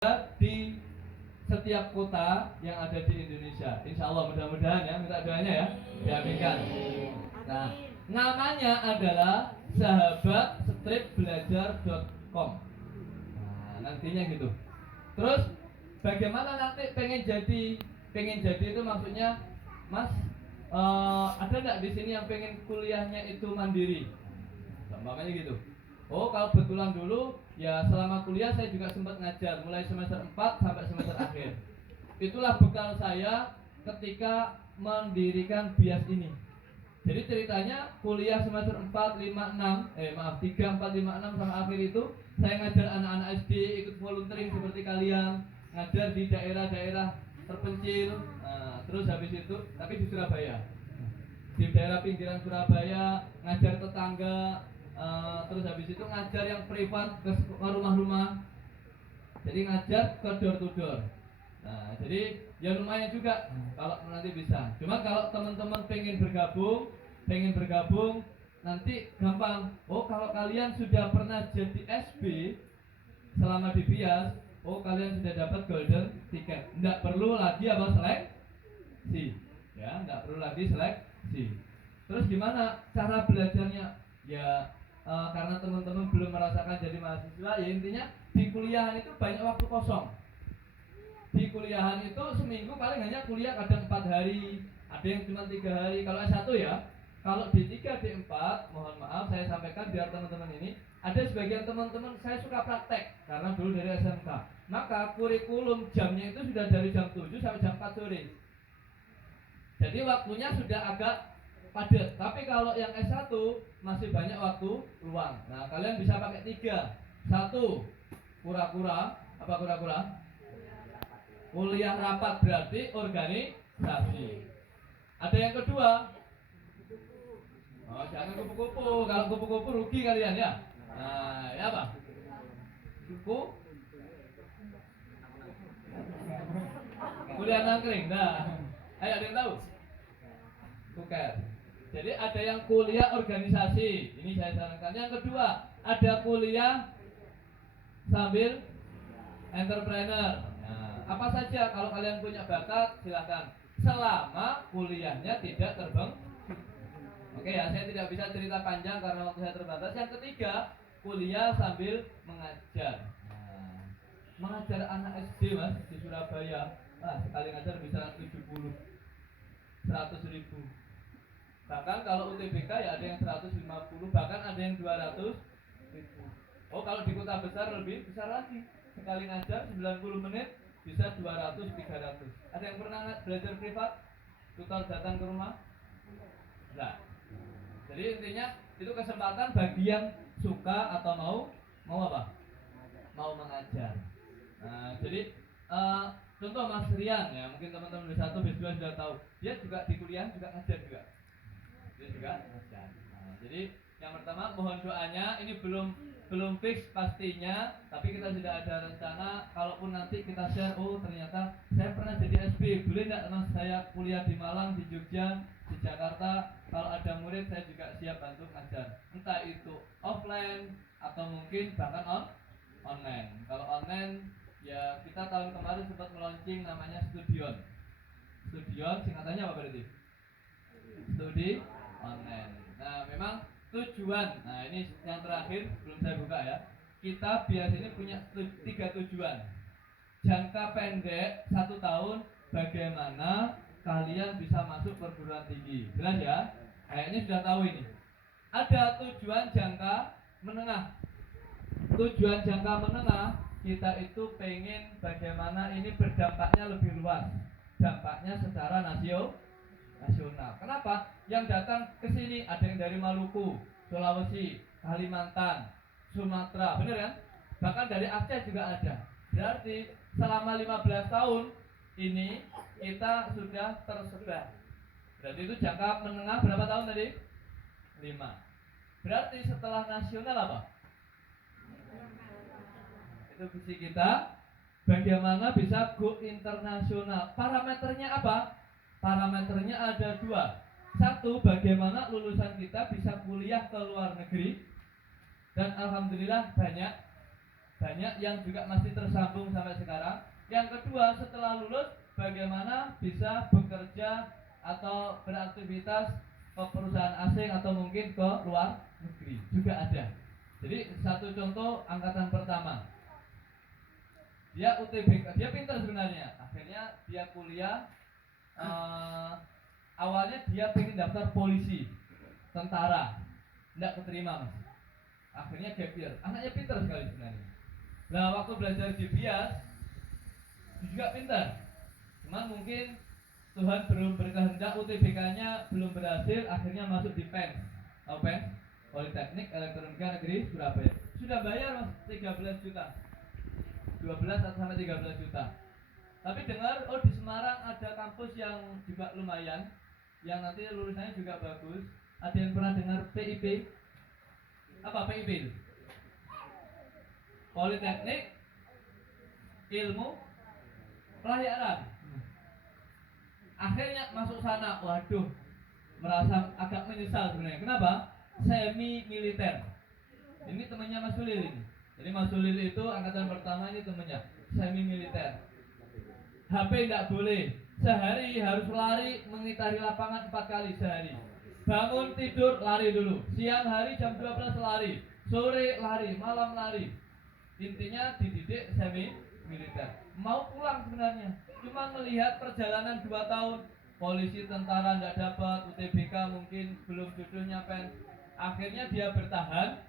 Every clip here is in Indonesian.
di setiap kota yang ada di Indonesia. Insya Allah, mudah-mudahan ya, minta doanya ya, diaminkan. Nah, namanya adalah sahabatstripbelajar.com. Nah, nantinya gitu. Terus bagaimana nanti pengen jadi itu maksudnya, Mas, ada nggak di sini yang pengen kuliahnya itu mandiri? Makanya gitu. Oh, kalau betulan dulu ya selama kuliah saya juga sempat ngajar mulai semester 4 sampai semester akhir. Itulah bekal saya ketika mendirikan BIAS ini. Jadi ceritanya kuliah semester 4, 5, 6 3, 4, 5, 6 sama akhir itu saya ngajar anak-anak SD, ikut volunteering seperti kalian, ngajar di daerah-daerah terpencil. Nah, terus habis itu tapi di Surabaya. Di daerah pinggiran Surabaya, ngajar tetangga. Terus habis itu ngajar yang privat ke rumah-rumah. Jadi ngajar ke door to door. Nah, jadi ya lumayan juga kalau nanti bisa. Cuma kalau teman-teman pengen bergabung nanti gampang. Oh, kalau kalian sudah pernah jadi SB selama di BIAS, oh kalian sudah dapat golden ticket. Enggak perlu lagi seleksi. Ya, enggak perlu lagi seleksi. Terus gimana cara belajarnya? Ya karena teman-teman belum merasakan jadi mahasiswa, ya intinya di kuliahan itu banyak waktu kosong. Di kuliahan itu seminggu paling hanya kuliah kadang 4 hari, ada yang cuma 3 hari. Kalau S1 ya, kalau D3, D4, mohon maaf saya sampaikan biar teman-teman ini, ada sebagian teman-teman saya suka praktek karena dulu dari SMK. Maka kurikulum jamnya itu sudah dari jam 7 sampai jam 4 sore. Jadi waktunya sudah agak padat. Tapi kalau yang S1 masih banyak waktu luang. Nah, kalian bisa pakai 3. 1, kura-kura. Apa kura-kura? Kuliah rapat, berarti organisasi. Ada yang kedua. Oh, jangan kupu-kupu. Kalau kupu-kupu rugi kalian ya. Nah, ya apa? Kuliah nangkring. Nah, ayo ada yang tahu? Bukan. Jadi ada yang kuliah organisasi, ini saya sarankan. Yang kedua, ada kuliah sambil entrepreneur. Nah, apa saja kalau kalian punya bakat silakan, selama kuliahnya tidak terbang. Oke ya, saya tidak bisa cerita panjang karena waktu saya terbatas. Yang ketiga, kuliah sambil mengajar. Nah, mengajar anak SD mas di Surabaya, sekali ngajar bisa 70, 100 ribu. Bahkan kalau UTBK ya ada yang 150, bahkan ada yang 200 ribu. Oh, kalau di kota besar lebih besar lagi. Sekali ngajar 90 menit bisa 200, 300. Ada yang pernah belajar privat? Tutor datang ke rumah? Enggak. Jadi intinya itu kesempatan bagi yang suka atau mau apa? Mau mengajar. Nah, jadi contoh Mas Rian ya, mungkin teman-teman B1, B2 sudah tahu. Dia juga di kuliah juga ngajar juga. Nah, jadi yang pertama mohon doanya, ini belum fix pastinya, tapi kita sudah ada rencana. Kalaupun nanti kita share, oh ternyata saya pernah jadi SB, boleh nggak mas saya kuliah di Malang, di Jogja, di Jakarta, kalau ada murid saya juga siap bantu ngajar, entah itu offline atau mungkin bahkan online. Kalau online ya kita tahun kemarin sempat meluncing namanya Studion, singkatannya apa berarti? Studi online. Nah, memang tujuan. Nah, ini yang terakhir belum saya buka ya. Kita biasanya punya 3 tujuan. Jangka pendek 1 tahun, bagaimana kalian bisa masuk perguruan tinggi. Jelas ya? Kayaknya sudah tahu ini. Ada tujuan jangka menengah. Tujuan jangka menengah kita itu pengen bagaimana ini berdampaknya lebih luas. Dampaknya secara nasional. Kenapa? Yang datang ke sini ada yang dari Maluku, Sulawesi, Kalimantan, Sumatera, benar kan? Bahkan dari Aceh juga ada. Berarti selama 15 tahun ini kita sudah tersebar. Berarti itu jangka menengah berapa tahun tadi? 5. Berarti setelah nasional apa? Itu visi kita. Bagaimana bisa go internasional? Parameternya apa? Parameternya ada 2. 1, bagaimana lulusan kita bisa kuliah ke luar negeri. Dan alhamdulillah banyak. banyak yang juga masih tersambung sampai sekarang. Yang kedua, setelah lulus bagaimana bisa bekerja atau beraktivitas ke perusahaan asing atau mungkin ke luar negeri juga ada. Jadi satu contoh angkatan pertama, dia UTBK, dia pintar sebenarnya. Akhirnya dia kuliah. Awalnya dia pengen daftar polisi, tentara, tidak keterima mas. Akhirnya gap year. Anaknya pintar sekali sebenarnya. Nah waktu belajar di BIAS juga pintar. Cuman mungkin Tuhan belum berkehendak, UTBK-nya belum berhasil. Akhirnya masuk di PEN, PEN, Politeknik Elektronika Negeri Surabaya. Sudah bayar mas 13 juta, 12 sampai 13 juta. Tapi dengar, oh di Semarang ada kampus yang juga lumayan, yang nanti lulusannya juga bagus. Ada yang pernah dengar PIP? Apa PIP itu? Politeknik Ilmu Pelayaran. Akhirnya masuk sana, waduh, merasa agak menyesal sebenarnya. Kenapa? Semi militer. Ini temannya Mas Sulil ini. Jadi Mas Sulil itu angkatan pertama, ini temannya semi militer. HP tidak boleh, sehari harus lari mengitari lapangan 4 kali sehari. Bangun tidur lari dulu, siang hari jam 12 lari, sore lari, malam lari. Intinya dididik semi militer. Mau pulang sebenarnya, cuma melihat perjalanan 2 tahun, polisi tentara tidak dapat, UTBK mungkin belum jodohnya PEN. Akhirnya dia bertahan.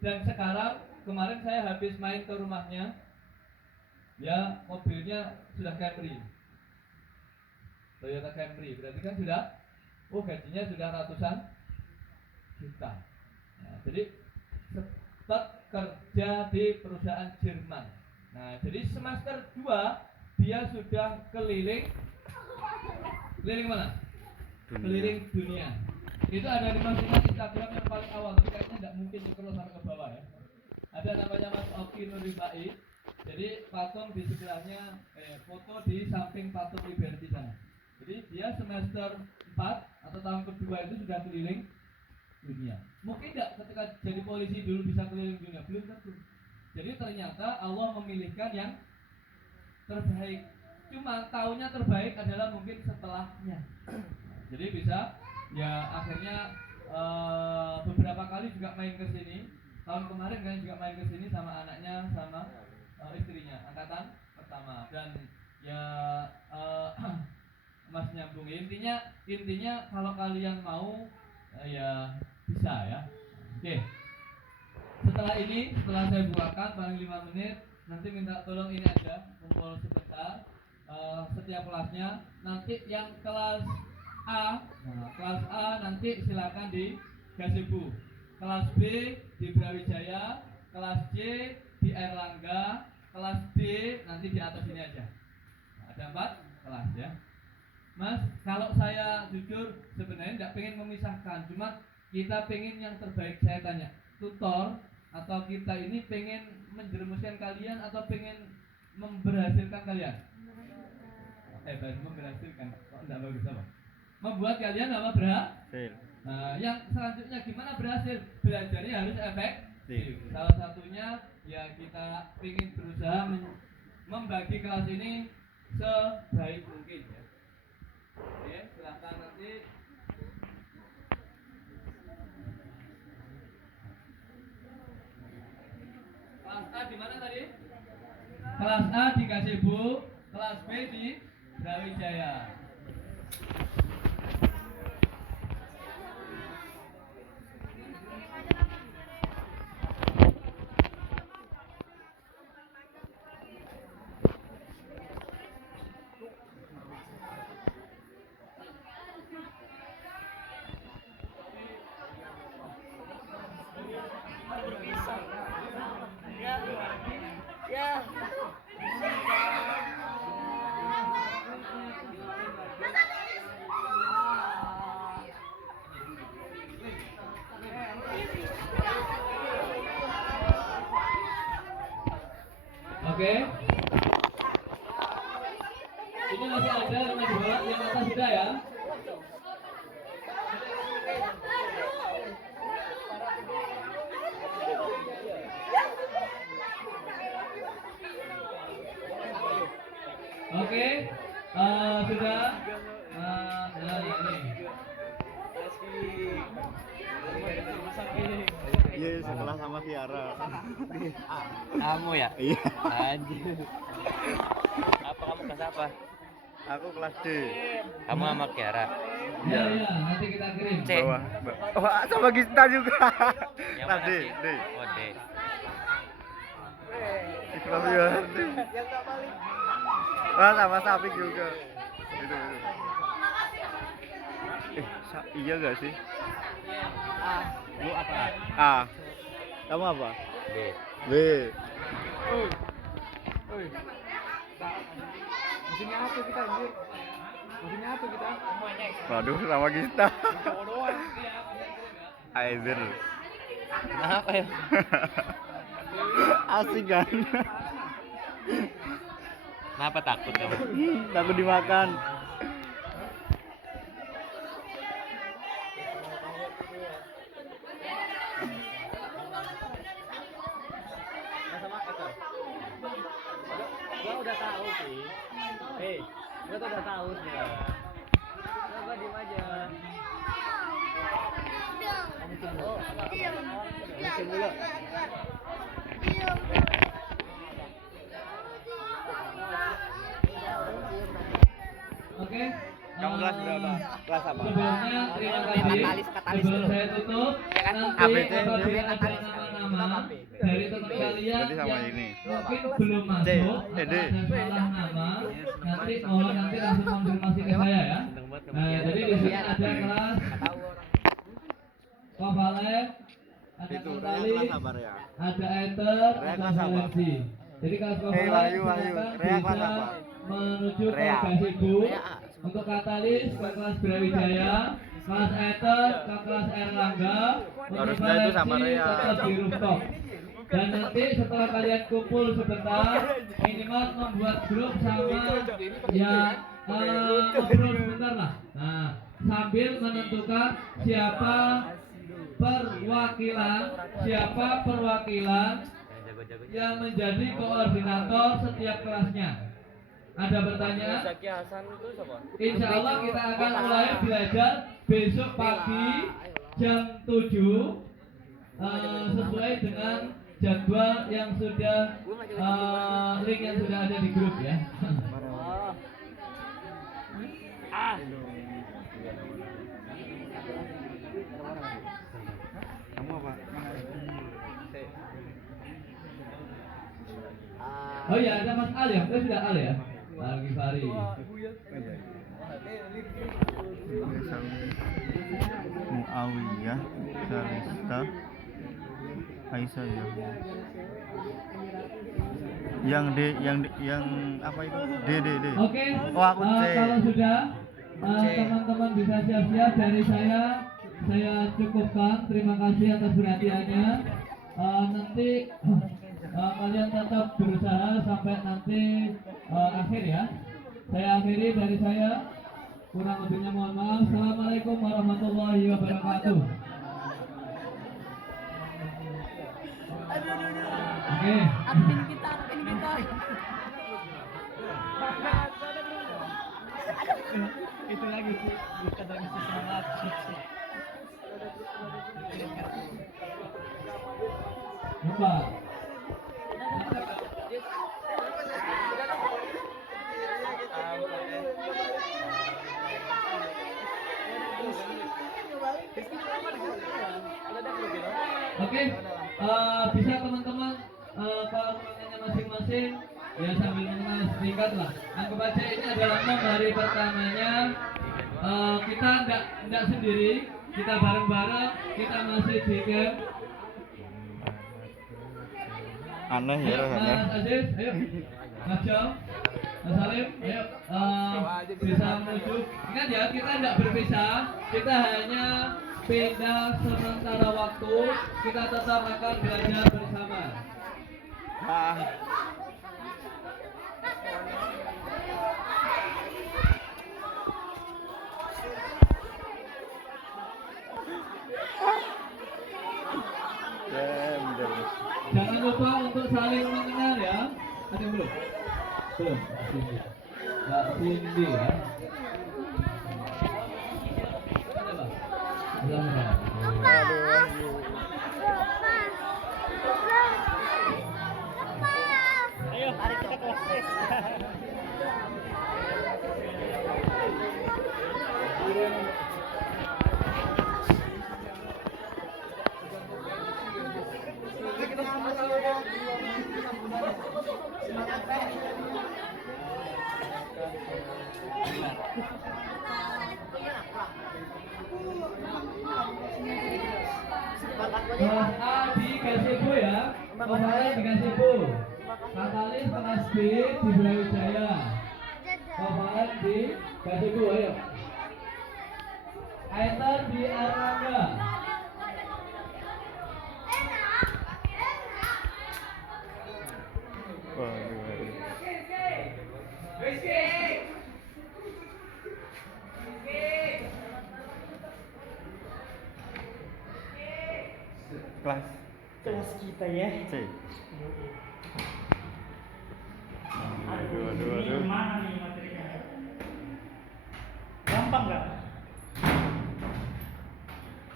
Dan sekarang kemarin saya habis main ke rumahnya, ya mobilnya sudah Camry, Toyota Camry, berarti kan sudah, gajinya sudah ratusan juta. Nah, jadi sempat kerja di perusahaan Jerman. Nah, jadi semester 2 dia sudah keliling mana? Keliling dunia. Itu ada di postingan Instagram yang paling awal, tapi kayaknya tidak mungkin scroll sampai ke bawah ya. Ada namanya Mas Oki Nurifai. Jadi patung di sebelahnya, foto di samping patung Liberty sana. Jadi dia semester 4 atau tahun kedua itu sudah keliling dunia. Mungkin tidak ketika jadi polisi dulu bisa keliling dunia, belum tentu. Jadi ternyata Allah memilihkan yang terbaik. Cuma tahunnya terbaik adalah mungkin setelahnya. Jadi bisa, ya akhirnya beberapa kali juga main ke sini. Tahun kemarin kan juga main ke sini sama anaknya, sama istrinya, angkatan pertama. Dan ya Mas nyambung. Intinya kalau kalian mau ya bisa ya. Oke. Setelah saya bukakan paling 5 menit, nanti minta tolong ini aja, kumpul sebentar. Setiap kelasnya nanti yang kelas A, kelas A nanti silakan di Gazebo, kelas B di Brawijaya, kelas C di Erlangga, kelas D nanti di atas ini aja. Ada 4 kelas ya. Mas, kalau saya jujur sebenarnya tidak pengen memisahkan, cuma kita pengen yang terbaik. Saya tanya, tutor atau kita ini pengen menjerumuskan kalian atau pengen memberhasilkan kalian? Memberhasilkan, kok tidak bagus apa? Membuat kalian apa berhasil? Nah, yang selanjutnya gimana berhasil? Belajarnya harus efektif. Salah satunya ya kita ingin berusaha membagi kelas ini sebaik mungkin ya. Oke, silakan nanti. Kelas A di mana tadi? Kelas A di Gazebo, kelas B di Brawijaya. Ya. Oke. Ini masih ada rumah dua, yang atas sudah ya. Oke, sudah. Nah, ini. Iya, sekolah sama Kiara. Kamu ya? Iya. Anjir. Apa kamu kelas apa? Aku kelas D. Kamu sama Kiara. Ya, ya, nanti kita kirim. C. Bawah. Wah, sama Gista juga. Yang Kelas mana D, sih? D. Oh, D. Di kelas D. Wah, sama Sapik juga. Itu. Iya gak sih? Lu apa? A. Kamu apa? B. B. Musimnya apa kita anjir? Musimnya apa kita? Waduh, sama Gista. Aizer. Apa ya? Asik kan? Kenapa takut kamu? Takut dimakan. Gua udah tahu sih. Gua tuh udah tahu sih. Gua diem aja. Musim dulu. Oke. Kamu kelas berapa? Kelas apa? Sebelumnya terima kasih. Sebelum saya tutup, nanti ABCD. apabila ada nama-nama dari teman kalian Berarti sama yang ini. mungkin belum masuk C, atau D. ada salah nama, nanti mohon nanti langsung konfirmasi ke saya ya. Nah, jadi di sini ada kelas Kovalev, ada Itu Rea Katalis, kelas apa ya? ada Ether, Rea ada kelas apa? Valencia. Jadi kelas Kovalev Wahyu, silakan Rea kelas bisa apa? menuju ke Rea. Gasibu. Untuk Katalis ke kelas Brawijaya, kelas Ether ke kelas Erlangga, untuk Harusnya itu sama Valencia Rea. tetap di rooftop. Dan nanti setelah kalian kumpul sebentar, minimal membuat grup sama ya ngobrol sebentar lah. Nah, sambil menentukan siapa perwakilan yang menjadi koordinator setiap kelasnya. Ada pertanyaan? Zaki Hasan itu siapa? Insya Allah kita akan mulai belajar besok pagi jam 7 sesuai dengan jadwal yang sudah link yang sudah ada di grup ya. Kamu apa? Oh iya ada Mas Al ya, sudah Al ya. Al Ghifari. Muawiyah, Sarista, Aisyah ya. Yang D, yang apa itu? D. Oke. Oh, aku C. Kalau sudah teman-teman bisa siap-siap dari saya cukupkan. Terima kasih atas perhatiannya. Nanti kalian tetap berusaha sampai nanti akhir ya. Saya akhiri dari saya. Kurang lebihnya mohon maaf. Assalamualaikum warahmatullahi wabarakatuh. Oke. Admin kita. Itu lagi sih, kita dari semangat. Empat. Oke, bisa teman-teman kalau ruangannya masing-masing ya sambil mengenal sedikit lah. Anggap aja ini adalah hari pertamanya. Kita enggak sendiri, kita bareng-bareng, kita masih di camp. Aneh ya Ayo, rasanya. Mas Aziz, ayo. Mas Jo, Mas Salim, ayo. Bisa menuju. Ingat ya, kita enggak berpisah, kita hanya pindah sementara waktu. Kita tetap akan belajar bersama. Jangan lupa untuk saling mengenal ya. Ada yang belum? Belum. Mbak Cindy ya. Ada Mbak? Silahkan. Ayo, mari kita kelas tes. Kelas A dikasih Bu ya. Kemarin dikasih Bu. Katalis kelas B di Brawijaya. Kemarin dikasih Bu, ayo. Aeter di Arangga. Kelas Kelas kita ya. C. Aduh. Gimana nih materinya? Gampang nggak?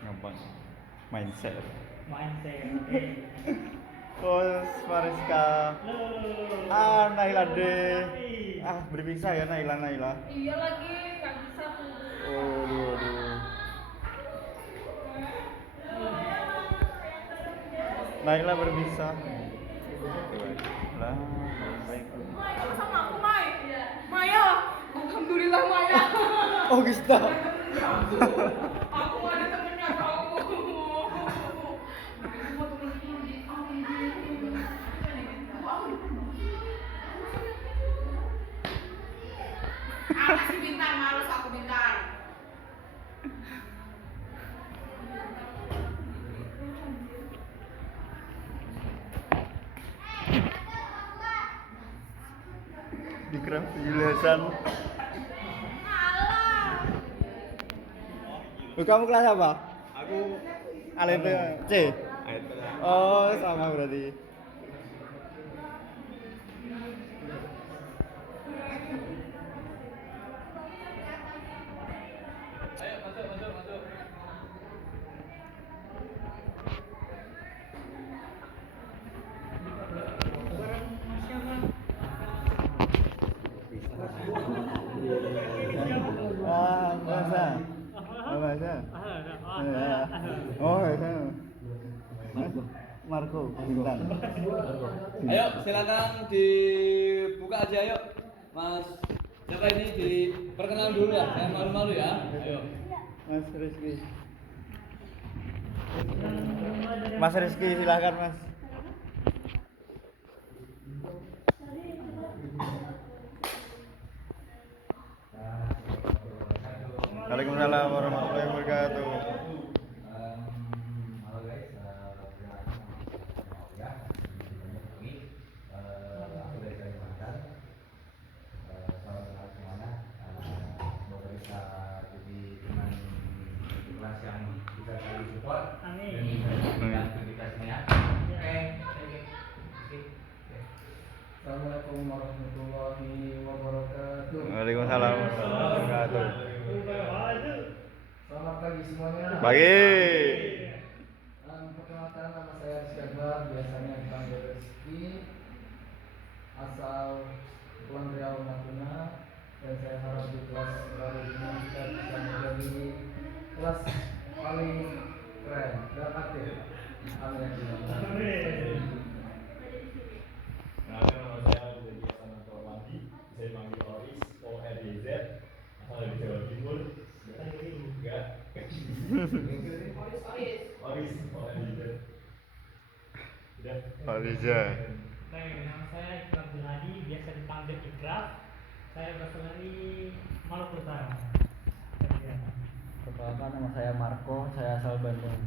Gampang. Mindset. Mindset. Oke. Kos Mariska. Naila deh. Berpisah ya Naila. Iya lagi, nggak bisa tuh. Aduh. Naila berpisah. Lah, baik. Sama aku, Mai. Maya. Alhamdulillah, Maya. Oh, Gista. Aku ada temennya kamu. Apa sih Bintang? Males aku Bintang. Dikram penjelasan. Kamu kelas apa? Aku Alente C. Oh, sama berarti. Ayo masuk. Bahasa. Oh, itu. Marco Bintang. Ayo silakan dibuka aja yuk. Mas Jaka ini diperkenalan dulu ya. Jangan malu-malu ya. Ayo. Mas Rizky silakan Mas. Waalaikumsalam warahmatullahi wabarakatuh. Halo guys, ya. Aku dari Kalimantan. Selamat datang semuanya. Semoga bisa jadi teman kelas yang bisa saling support dan bisa memberikan aktivitasnya. Oke. Assalamualaikum warahmatullahi wabarakatuh. Waalaikumsalam warahmatullahi wabarakatuh. Selamat pagi semuanya. Pagi. Perkenalkan, nama saya Rizky Akbar, biasanya dipanggil Rizky, asal Kepulauan Riau, Natuna, dan saya harap di kelas baru ini kita bisa menjadi kelas paling keren dan aktif. Amin. Nama saya Budi Sananto Mandi, saya dipanggil Oris, ORIZ, asal dari Jawa Timur. Enggak. Oris, ORIZ. Udah. Aliza. Nama saya Ikram Zulhadi, biasa dipanggil Ikraf. Saya berasal dari Maluku Utara. Perkenalkan, nama saya Marco, saya asal Bandung.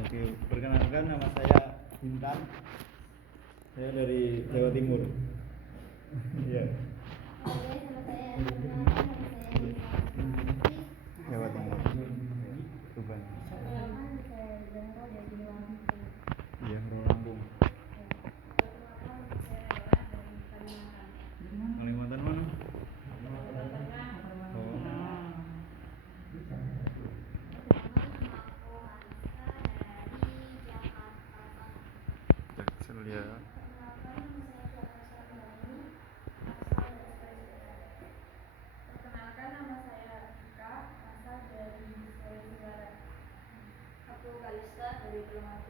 Oke, perkenalkan nama saya Bintang. Saya dari Jawa Timur. Iya. Jawa Timur. Tuban. Iya, Lampung. Kalimantan mana?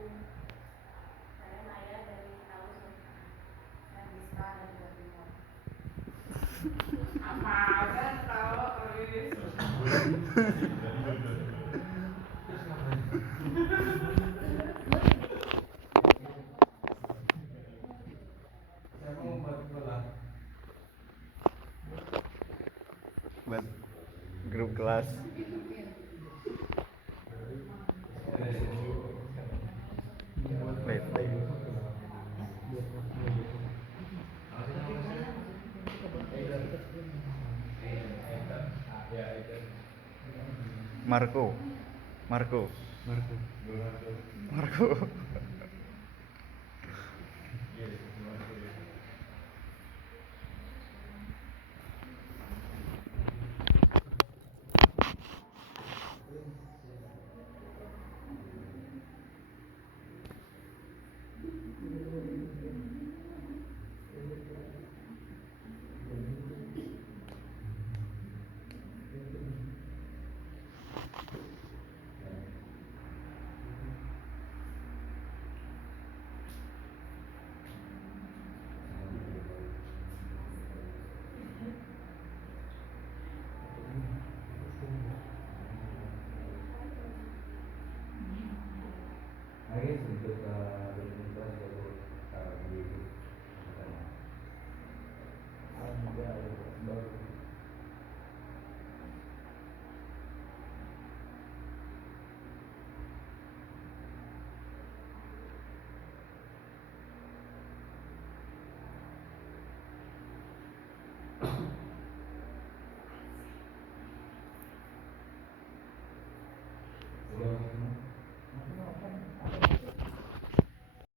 Saya Maya dari Taus. Saya Miska dari Jawa Timur. Apa aja tahu kalau ini. Saya mau buat bola. Buat grup kelas. Wait, wait. Marco. Marco. Marco. Marco. Oke, untuk berinteraksi untuk di Sebelum